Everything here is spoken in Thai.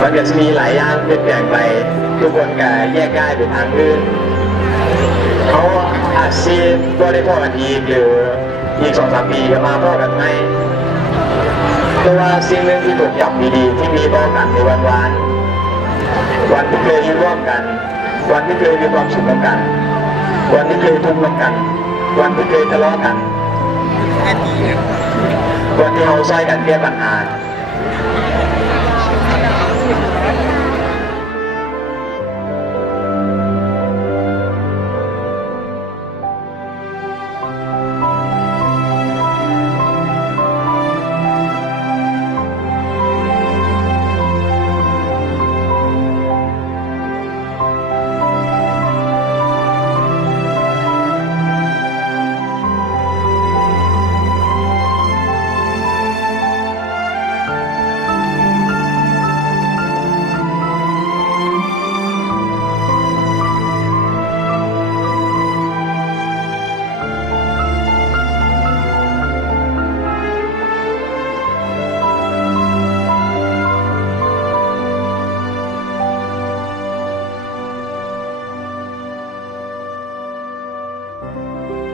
ก็จะมีหลายอย่างเปลี่ยนแปลงไป ทุกคนก็แยกย้ายไปทางอื่นเขาอาจซีก็ได้พ่อกันอีกหรืออีกสองสามปีก็มาพ่อกันไหมแต่ว่าสิ่งหนึ่งที่ถูกจับดีๆที่มีต่อกันในวันวานวันที่เคยอยู่ร่วมกัน วันที่เคยมีความสุขร่วมกัน วันที่เคยทุกข์ร่วมกัน วันที่เคยทะเลาะกันวันที่เราช่วยกันแก้ปัญหา Música